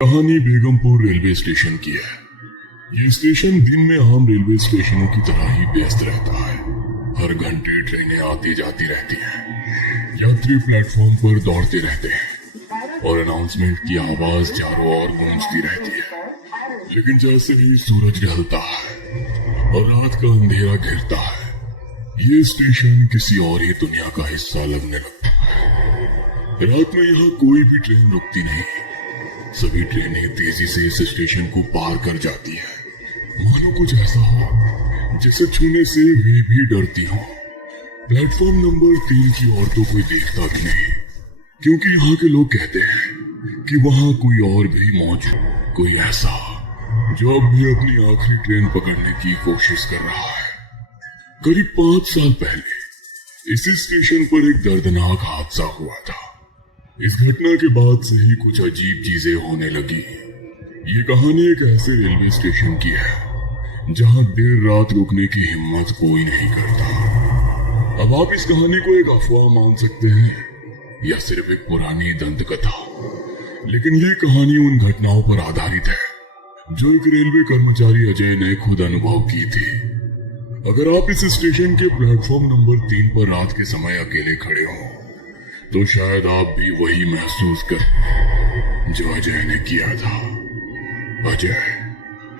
कहानी Begampur railway station की है। ये स्टेशन दिन में आम रेलवे स्टेशनों की तरह ही व्यस्त रहता है। हर घंटे ट्रेनें आती जाती रहती हैं। यात्री प्लेटफॉर्म पर दौड़ते रहते हैं और अनाउंसमेंट की आवाज चारों ओर गूंजती रहती है। लेकिन जैसे ही सूरज ढलता है और रात का अंधेरा घिरता है, ये स्टेशन किसी और ही दुनिया का हिस्सा लगने लगता है। रात में यहाँ कोई भी ट्रेन रुकती नहीं। सभी ट्रेनें तेजी से इस स्टेशन को पार कर जाती है। मानो कुछ ऐसा हो जिसे छूने से वे भी डरती हो। प्लेटफॉर्म नंबर 3 की ओर तो कोई देखता भी नहीं, क्योंकि यहाँ के लोग कहते हैं कि वहाँ कोई और भी मौजूद, कोई ऐसा जो अब भी अपनी आखिरी ट्रेन पकड़ने की कोशिश कर रहा है। करीब 5 साल पहले इसी स्टेशन पर एक दर्दनाक हादसा हुआ था। इस घटना के बाद से ही कुछ अजीब चीजें होने लगी। ये कहानी एक ऐसे रेलवे स्टेशन की है जहां देर रात रुकने की हिम्मत कोई नहीं करता। अब आप इस कहानी को एक अफवाह मान सकते हैं या सिर्फ एक पुरानी दंत कथा, लेकिन ये कहानी उन घटनाओं पर आधारित है जो एक रेलवे कर्मचारी अजय ने खुद अनुभव की थी। अगर आप इस स्टेशन के प्लेटफॉर्म नंबर 3 पर रात के समय अकेले खड़े हो तो शायद आप भी वही महसूस कर जो अजय ने किया था। अजय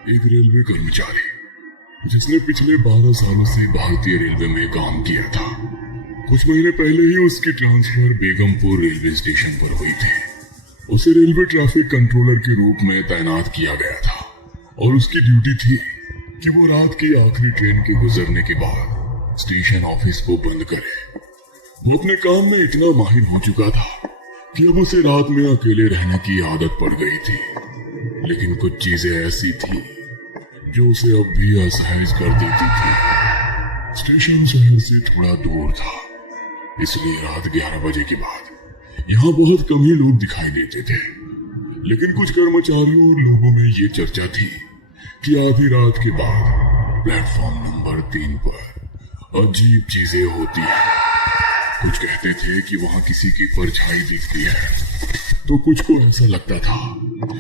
एक रेलवे कर्मचारी जिसने पिछले 12 सालों से भारतीय रेलवे में काम किया था। कुछ महीने पहले ही उसकी ट्रांसफर बेगमपुर रेलवे स्टेशन पर हुई थी। उसे रेलवे ट्रैफिक कंट्रोलर के रूप में तैनात किया गया था और उसकी ड्यूटी थी कि वो रात की आखिरी ट्रेन के गुजरने के बाद स्टेशन ऑफिस को बंद करे। वो अपने काम में इतना माहिर हो चुका था कि अब उसे रात में अकेले रहने की आदत पड़ गई थी। लेकिन कुछ चीजें ऐसी थी जो उसे अब भी असहज कर देती थी। स्टेशन शहर से थोड़ा दूर था, इसलिए रात 11 बजे के बाद यहाँ बहुत कम ही लोग दिखाई देते थे। लेकिन कुछ कर्मचारियों और लोगों में ये चर्चा थी कि आधी रात के बाद प्लेटफॉर्म नंबर 3 पर अजीब चीजें होती हैं। कुछ कहते थे कि वहां किसी की परछाई दिखती है, तो कुछ को ऐसा लगता था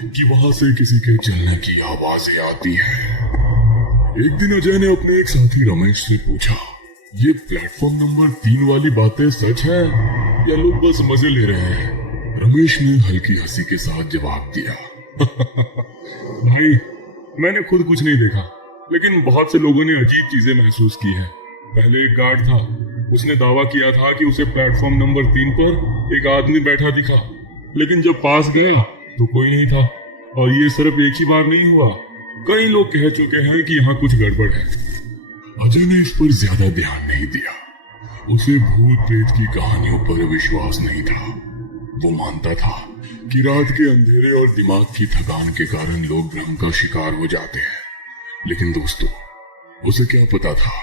कि वहां से किसी के चलने की आवाजें आती है। एक दिन अजय ने अपने एक साथी रमेश से पूछा, ये प्लेटफॉर्म नंबर 3 वाली बातें सच है या लोग बस मजे ले रहे हैं? रमेश ने हल्की हंसी के साथ जवाब दिया, भाई मैंने खुद कुछ नहीं देखा, लेकिन बहुत से लोगों ने अजीब चीजें महसूस की है। पहले एक गार्ड था, उसने दावा किया था कि उसे प्लेटफॉर्म नंबर 3 पर एक आदमी बैठा दिखा, लेकिन जब पास गया तो कोई नहीं था। और ये सिर्फ एक ही बार नहीं हुआ, कई लोग कह चुके हैं कि यहाँ कुछ गड़बड़ है। अजय ने इस पर ज्यादा ध्यान नहीं दिया। उसे भूत प्रेत की कहानियों पर विश्वास नहीं था। वो मानता था कि रात के अंधेरे और दिमाग की थकान के कारण लोग भ्रम का शिकार हो जाते हैं। लेकिन दोस्तों, उसे क्या पता था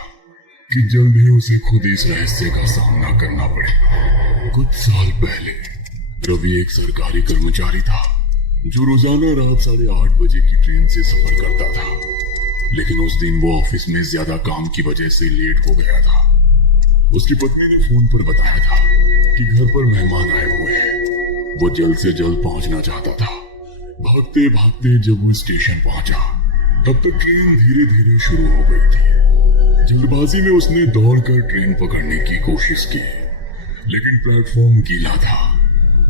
कि जल्द ही उसे खुद इस रहस्य का सामना करना पड़ेगा। कुछ साल पहले रवि एक सरकारी कर्मचारी था जो रोजाना रात 8:30 बजे की ट्रेन से सफर करता था। लेकिन उस दिन वो ऑफिस में ज्यादा काम की वजह से लेट हो गया था। उसकी पत्नी ने फोन पर बताया था कि घर पर मेहमान आए हुए हैं। वो जल्द से जल्द पहुंचना चाहता था। भागते भागते जब वो स्टेशन पहुंचा तब तक ट्रेन धीरे धीरे शुरू हो गई थी। जल्दबाजी में उसने दौड़कर ट्रेन पकड़ने की कोशिश की, लेकिन प्लेटफॉर्म गीला था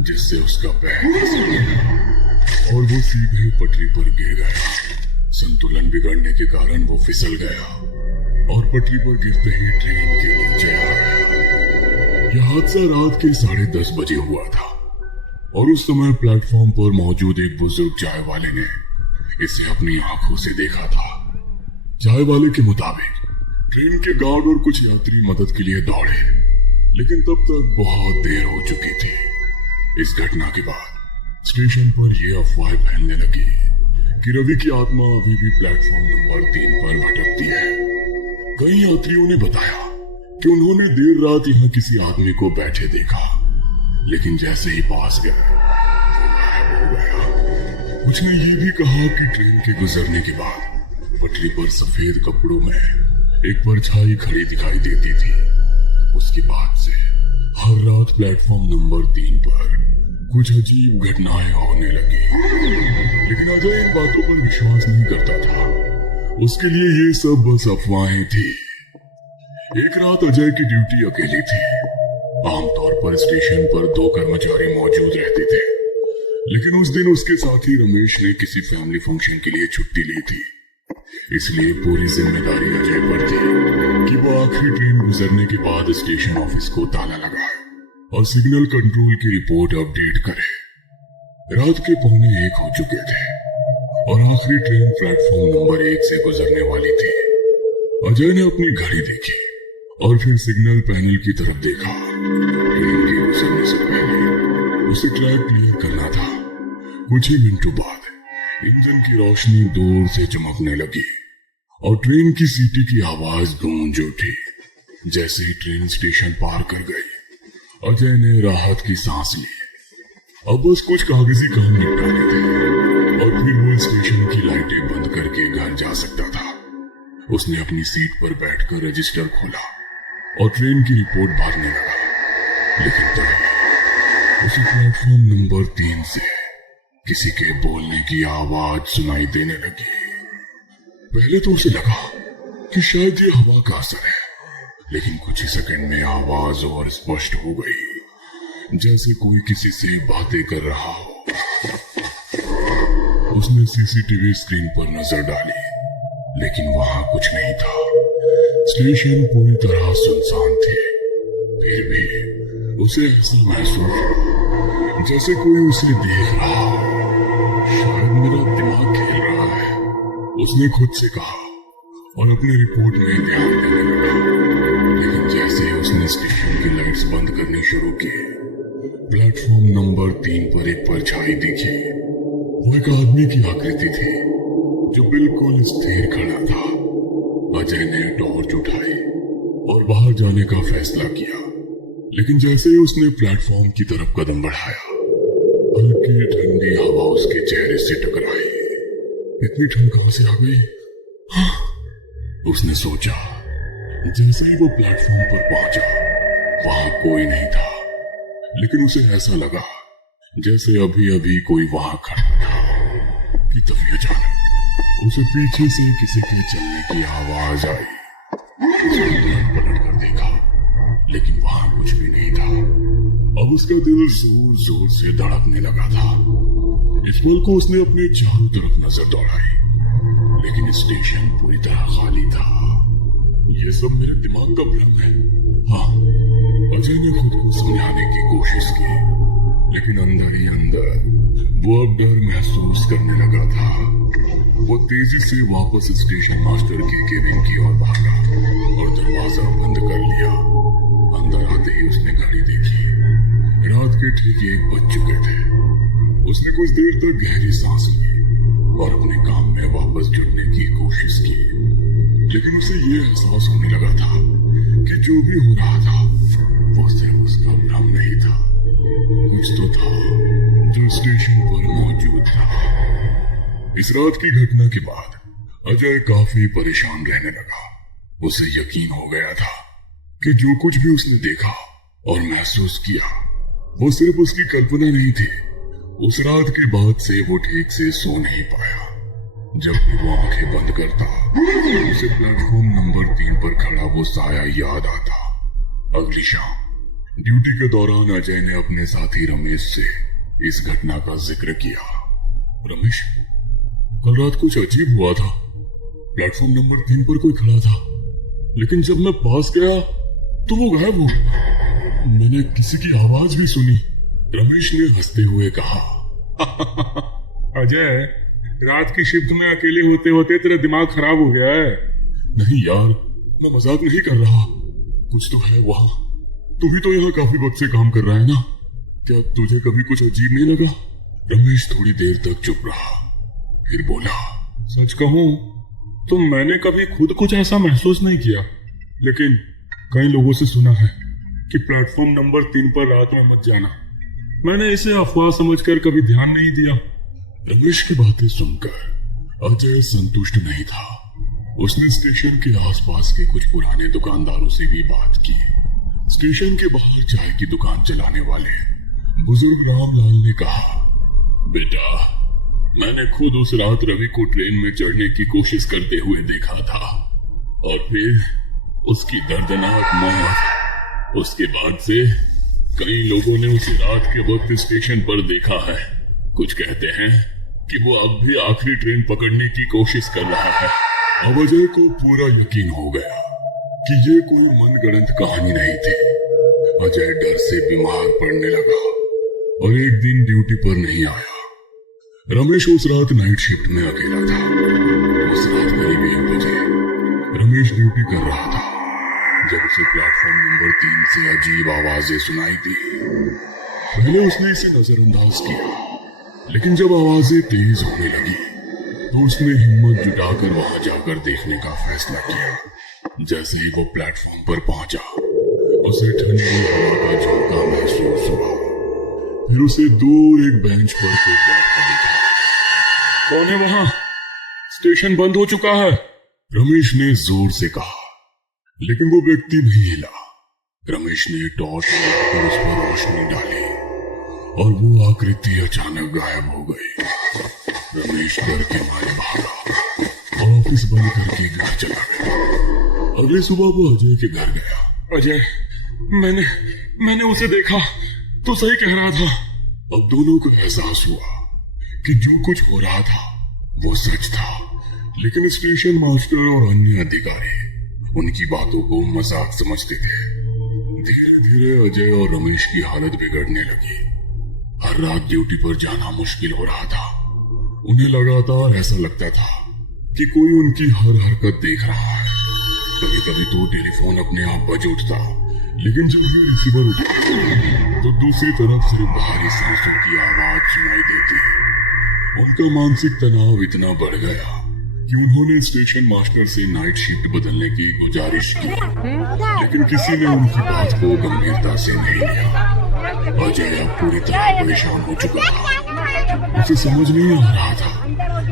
जिससे उसका पैर फिसल गया और वो सीधे पटरी पर गिर गया। संतुलन बिगड़ने के कारण वो फिसल गया और पटरी पर गिरते ही ट्रेन के नीचे आ गया। यह हादसा रात के 10:30 बजे हुआ था और उस समय प्लेटफॉर्म पर मौजूद एक बुजुर्ग चाय वाले ने इसे अपनी आंखों से देखा था। चाय वाले के मुताबिक ट्रेन के गार्ड और कुछ यात्री मदद के लिए दौड़े, लेकिन तब तक बहुत देर हो चुकी थी। इस घटना के बाद स्टेशन पर यह अफवाह फैलने लगी कि रवि की आत्मा अभी भी प्लेटफॉर्म नंबर 3 पर भटकती है। कई यात्रियों ने बताया कि उन्होंने देर रात यहाँ किसी आदमी को बैठे देखा, लेकिन जैसे ही पास गए वो गायब हो गया। कुछ ने यह भी कहा कि ट्रेन के गुजरने के बाद पटरी पर सफेद कपड़ों में एक परछाई खड़ी दिखाई देती थी। उसके बाद से हर रात प्लेटफॉर्म नंबर 3 पर कुछ अजीब घटनाएं होने लगी। लेकिन अजय इन बातों पर विश्वास नहीं करता था। उसके लिए ये सब बस अफवाहें थी। एक रात अजय की ड्यूटी अकेली थी। आमतौर पर स्टेशन पर 2 कर्मचारी मौजूद रहते थे, लेकिन उस दिन उसके साथी रमेश ने किसी फैमिली फंक्शन के लिए छुट्टी ली थी। इसलिए पूरी जिम्मेदारी अजय पर थी कि वो आखिरी ट्रेन गुजरने के बाद स्टेशन ऑफिस को ताला लगाए और सिग्नल कंट्रोल की रिपोर्ट अपडेट करे। रात के 1:45 हो चुके थे और आखिरी ट्रेन प्लेटफॉर्म नंबर 1 से गुजरने वाली थी। अजय ने अपनी घड़ी देखी और फिर सिग्नल पैनल की तरफ देखा। ट्रेन के गुजरने से पहले उसे ट्रैक क्लियर करना था। कुछ ही मिनटों बाद इंजन की रोशनी दूर से चमकने लगी और ट्रेन की सीटी की आवाज गूंज उठी। जैसे ही ट्रेन स्टेशन पार कर गई, अजय ने राहत की सांस ली। अब बस कुछ कागजी काम निपटाने थे और फिर वो स्टेशन की लाइटें बंद करके घर जा सकता था। उसने अपनी सीट पर बैठकर रजिस्टर खोला और ट्रेन की रिपोर्ट भरने लगा। लेकिन तभी उसे प्लेटफॉर्म नंबर 3 से किसी के बोलने की आवाज सुनाई देने लगी। पहले तो उसे लगा कि शायद ये हवा का असर है, लेकिन कुछ ही सेकंड में आवाज और स्पष्ट हो गई, जैसे कोई किसी से बातें कर रहा हो। उसने सीसीटीवी स्क्रीन पर नजर डाली, लेकिन वहां कुछ नहीं था। स्टेशन पूरी तरह सुनसान थे। फिर भी उसे ऐसा महसूस हुआ जैसे कोई उसे देख रहा हो। शायद मेरा दिमाग खेल रहा है, उसने खुद से कहा और अपने रिपोर्ट में ध्यान देने लगा। लेकिन जैसे ही उसने स्टेशन की लाइट्स बंद करनी शुरू की, प्लेटफॉर्म नंबर 3 पर एक परछाई दिखी। वो एक आदमी की आकृति थी जो बिल्कुल स्थिर खड़ा था। अजय ने टॉर्च उठाई और बाहर जाने का फैसला किया, लेकिन जैसे ही उसने प्लेटफॉर्म की तरफ कदम बढ़ाया, हल्की ठंडी हवा उसके चेहरे से टकराई। इतनी ठंड कहां से आ गई? उसने सोचा। जैसे ही वो प्लेटफॉर्म पर पहुंचा, वहां कोई नहीं था, लेकिन उसे ऐसा लगा जैसे अभी अभी कोई वहां खड़ा था। कि तभी अचानक उसे पीछे से किसी के चलने की आवाज आई। उसने पलट कर देखा, लेकिन वहां कुछ भी नहीं था। अब उसका दिल जोर जोर से धड़कने लगा था। इस पल को उसने अपने चारों तरफ नजर दौड़ाई, लेकिन स्टेशन पूरी तरह खाली था। यह सब मेरे दिमाग का भ्रम है। हाँ, अजय ने खुद को समझाने की कोशिश की, लेकिन अंदर ही अंदर वो अब डर महसूस करने लगा था। वो तेजी से वापस स्टेशन मास्टर के केबिन की ओर भागा और दरवाजा बंद कर लिया। अंदर आते ही उसने घड़ी देखी। रात के ठीक 1 बज चुके थे। उसने कुछ देर तक गहरी सांस ली और अपने काम में वापस जुटने की कोशिश की, लेकिन उसे ये एहसास होने लगा था कि जो भी हो रहा था वो सिर्फ उसका भ्रम नहीं था। कुछ तो था जो स्टेशन पर मौजूद था। इस रात की घटना के बाद अजय काफी परेशान रहने लगा। उसे यकीन हो गया था कि जो कुछ भी उसने देखा और महसूस किया वो सिर्फ उसकी कल्पना नहीं थी। उस रात के बाद से वो ठीक से सो नहीं पाया। जब भी वो आंखें बंद करता, उसे प्लेटफॉर्म नंबर 3 पर खड़ा वो साया याद आता। अगली शाम ड्यूटी के दौरान अजय ने अपने साथी रमेश से इस घटना का जिक्र किया। रमेश, कल रात कुछ अजीब हुआ था। प्लेटफॉर्म नंबर 3 पर कोई खड़ा था, लेकिन जब मैं पास गया तो वो गायब हो गया। मैंने किसी की आवाज भी सुनी। रमेश ने हंसते हुए कहा। अजय, रात की शिफ्ट में अकेले होते होते तेरा दिमाग खराब हो गया है। नहीं यार, मैं मजाक नहीं कर रहा। कुछ तो है वहां। तू भी तो यहाँ काफी वक्त से काम कर रहा है ना? क्या तुझे कभी कुछ अजीब नहीं लगा? रमेश थोड़ी देर तक चुप रहा, फिर बोला, सच कहूं तो मैंने कभी खुद कुछ ऐसा महसूस नहीं किया, लेकिन कई लोगों से सुना है कि प्लेटफॉर्म नंबर 3 पर रात में मत जाना। मैंने इसे अफवाह समझकर कभी ध्यान नहीं दिया। रमेश की बातें सुनकर अजय संतुष्ट नहीं था। उसने स्टेशन के आसपास के कुछ पुराने दुकानदारों से भी बात की। स्टेशन के बाहर चाय की दुकान चलाने वाले बुजुर्ग रामलाल ने कहा, बेटा, मैंने खुद उस रात रवि को ट्रेन में चढ़ने की कोशिश करते हुए देखा था और फिर उसकी दर्दनाक मौत। उसके बाद से कई लोगों ने उसे रात के वक्त स्टेशन पर देखा है। कुछ कहते हैं कि वो अब भी आखिरी ट्रेन पकड़ने की कोशिश कर रहा है। अब अजय को पूरा यकीन हो गया कि ये कोई मनगढ़ंत कहानी नहीं थी। अजय डर से बीमार पड़ने लगा और एक दिन ड्यूटी पर नहीं आया। रमेश उस रात नाइट शिफ्ट में अकेला था। उस रात करीब 1 बजे रमेश ड्यूटी कर रहा था जब उसे प्लेटफॉर्म नंबर 3 से अजीब आवाजें सुनाई दी। पहले उसने इसे नजरअंदाज किया, लेकिन जब आवाजें तेज होने लगी तो उसने हिम्मत जुटाकर वहां जाकर देखने का फैसला किया। जैसे ही वो प्लेटफॉर्म पर पहुंचा, उसे ठंडी हवा का झोंका महसूस हुआ। फिर उसे दूर एक बेंच पर कोई बैठा दिखा। कौन है वहां? स्टेशन बंद हो चुका है। रमेश ने जोर से कहा, लेकिन वो व्यक्ति नहीं हिला। रमेश ने टॉर्च लगाकर उस पर रोशनी डाली और वो आकृति अचानक गायब हो गई। रमेश डर के मारे भागा और ऑफिस बंद करके घर चला गया। अगली सुबह वो अजय के घर गया। अजय, मैंने उसे देखा तो सही कह रहा था। अब दोनों को एहसास हुआ कि जो कुछ हो रहा था वो सच था, लेकिन स्टेशन मास्टर और अन्य अधिकारी उनकी बातों को मजाक समझते थे। धीरे धीरे अजय और रमेश की हालत बिगड़ने लगी। हर रात ड्यूटी पर जाना मुश्किल हो रहा था। उन्हें लगातार ऐसा लगता था कि कोई उनकी हर हरकत देख रहा है। कभी कभी तो टेलीफोन अपने आप बज उठता, लेकिन जब भी रिसीवर उठा तो दूसरी तरफ सिर्फ भारी सांसों की आवाज सुनाई देती। उनका मानसिक तनाव इतना बढ़ गया कि उन्होंने स्टेशन मास्टर से नाइट शिफ्ट बदलने की गुजारिश की, लेकिन किसी ने उनकी बात को गंभीरता से नहीं लिया। अजय अब पूरी तरह परेशान हो चुका था। उसे समझ नहीं आ रहा था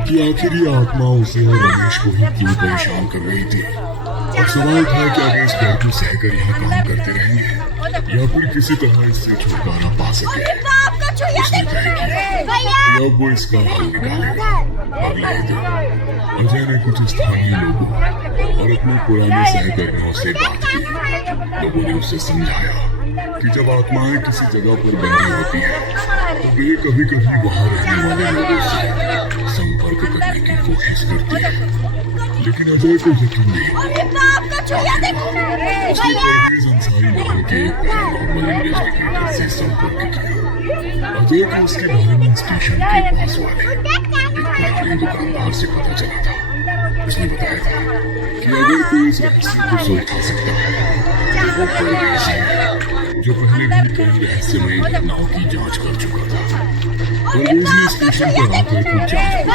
कि आखिर ये आत्मा उसे और रमेश को ही क्यों परेशान कर रही थी। अब सवाल था कि अगर इस डर को सहकर यहाँ काम करते रहेंगे या फिर किसी तरह इससे छुटकारा पा सके। उसने तय किया कि अब वो इसका हल निकालेगा। अगले ही दिन अजय ने कुछ स्थानीय लोगों और अपने पुराने सहकर्मियों से बात की। लोगों ने उसे समझाया कि जब आत्माएं किसी जगह पर बंधी होती है तो वे कभी कभी वहां रहने वाले लोगों से संपर्क करने की कोशिश करती है, लेकिन अजय को यकीन नहीं हुआ। उसने परवेज अंसारी नाम के एक पैरानॉर्मल इन्वेस्टिगेटर से संपर्क किया। अजय को उसके बारे में स्टेशन के पास वाले एक पुराने दुकानदार से पता चला था। उसने बताया था कि अगर कोई इस रहस्य को सुलझा सकता है तो वो परवेज है, जो पहले भी कई रहस्यमय घटनाओं की जांच कर चुका था। परवेज ने स्टेशन पर आकर कुछ जांच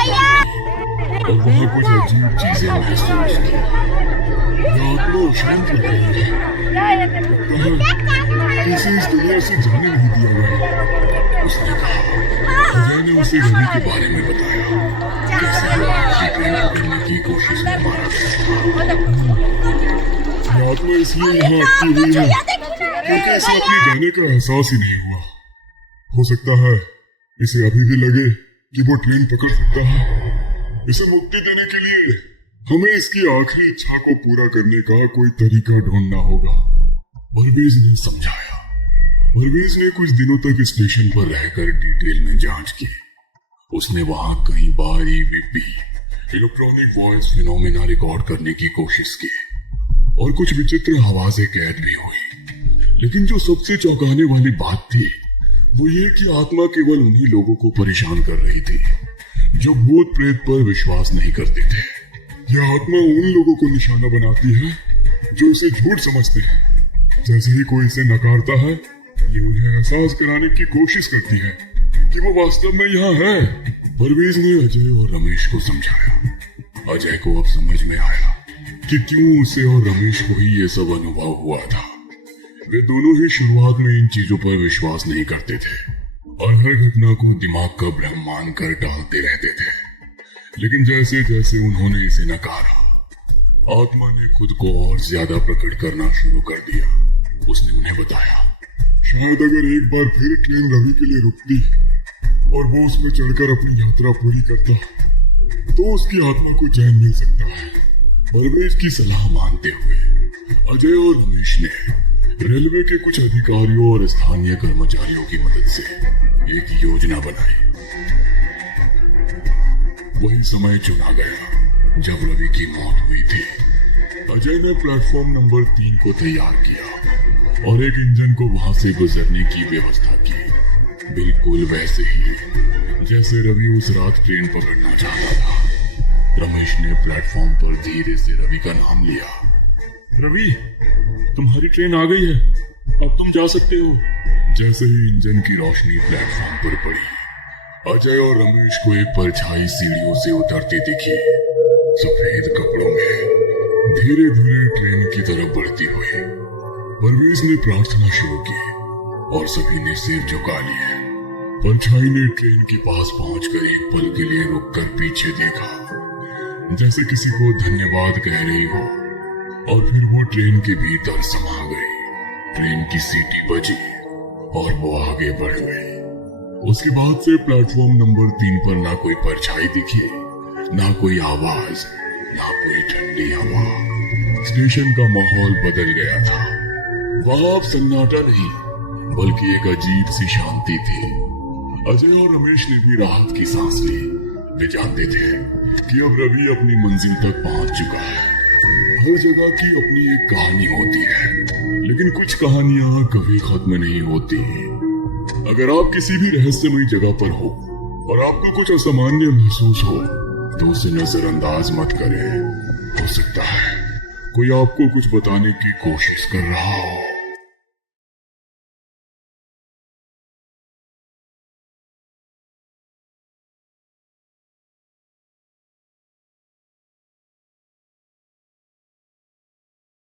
और वहाँ कुछ अजीब चीजें महसूस की। आत्मा शांत लग रही है। इसे इस दुनिया से जाने नहीं दिया गया, उसने कहा। अजय ने उसे रवि के बारे में बताया, कैसे वो आखिरी ट्रेन पकड़ने की कोशिश में मारा गया। आत्मा इसलिए यहाँ अटकी हुई है क्योंकि इसे अपने जाने का एहसास ही नहीं हुआ। हो सकता है इसे अभी भी लगे कि वो ट्रेन पकड़ सकता है। इसे मुक्ति देने के लिए हमें इसकी आखिरी इच्छा को पूरा करने का कोई तरीका ढूंढना होगा, परवेज ने समझाया। परवेज ने कुछ दिनों तक स्टेशन पर रहकर डिटेल में जांच की। उसने वहां कई बार EVP electronic voice phenomena record करने की कोशिश की और कुछ विचित्र आवाजें कैद भी हुई। लेकिन जो सबसे चौंकाने वाली बात थी वो ये कि आत्मा केवल उन्हीं लोगों को परेशान कर रही थी जो भूत प्रेत पर विश्वास नहीं करते थे। यह आत्मा उन लोगों को निशाना बनाती है जो इसे झूठ समझते हैं। जैसे ही कोई इसे नकारता है, ये उन्हें एहसास कराने की कोशिश करती है कि वो वास्तव में यहाँ है। परवेज ने अजय और रमेश को समझाया। अजय को अब समझ में आया कि क्यों उसे और रमेश को ही ये सब अनुभव हुआ था। वे दोनों ही शुरुआत में इन चीजों पर विश्वास नहीं करते थे और हर घटना को दिमाग का भ्रम मानकर टालते रहते थे। लेकिन जैसे जैसे उन्होंने इसे नकारा, आत्मा ने खुद को और ज्यादा प्रकट करना शुरू कर दिया। उसने उन्हें बताया, शायद अगर एक बार फिर ट्रेन रवि के लिए रुकती और वो उसमें चढ़कर अपनी यात्रा पूरी करता तो उसकी आत्मा को चैन मिल सकता है। परवेज की सलाह मानते हुए अजय और रमेश ने रेलवे के कुछ अधिकारियों और स्थानीय कर्मचारियों की मदद से एक योजना बनाई। वही समय चुना गया जब रवि की मौत हुई थी। अजय ने प्लेटफॉर्म नंबर 3 को तैयार किया और एक इंजन को वहां से गुजरने की व्यवस्था की, बिल्कुल वैसे ही जैसे रवि उस रात ट्रेन पकड़ना चाहता था। रमेश ने प्लेटफॉर्म पर धीरे से रवि का नाम लिया। रवि, तुम्हारी ट्रेन आ गई है, अब तुम जा सकते हो। जैसे ही इंजन की रोशनी प्लेटफॉर्म पर पड़ी, अजय और रमेश को एक परछाई सीढ़ियों से उतरती दिखी, सफेद कपड़ों में, धीरे धीरे ट्रेन की तरफ बढ़ती हुई। परवेज ने प्रार्थना शुरू की और सभी ने सिर झुका लिए। परछाई ने ट्रेन के पास पहुंचकर एक पल के लिए रुककर पीछे देखा, जैसे किसी को धन्यवाद कह रही हो, और फिर वो ट्रेन के भीतर समा गई। ट्रेन की सीटी बजी और वो आगे बढ़ गई। उसके बाद से प्लेटफॉर्म नंबर 3 पर ना कोई परछाई दिखी, ना कोई आवाज, ना कोई ठंडी हवा। स्टेशन का माहौल बदल गया था। वहां अब सन्नाटा नहीं, बल्कि एक अजीब सी शांति थी। अजय और रमेश ने भी राहत की सांस ली। वे जानते थे कि अब रवि अपनी मंजिल तक पहुंच चुका है। हर जगह की अपनी एक कहानी होती है, लेकिन कुछ कहानियां कभी खत्म नहीं होती। अगर आप किसी भी रहस्यमयी जगह पर हो और आपको कुछ असामान्य महसूस हो तो उसे नजरअंदाज मत करें। हो सकता है कोई आपको कुछ बताने की कोशिश कर रहा हो।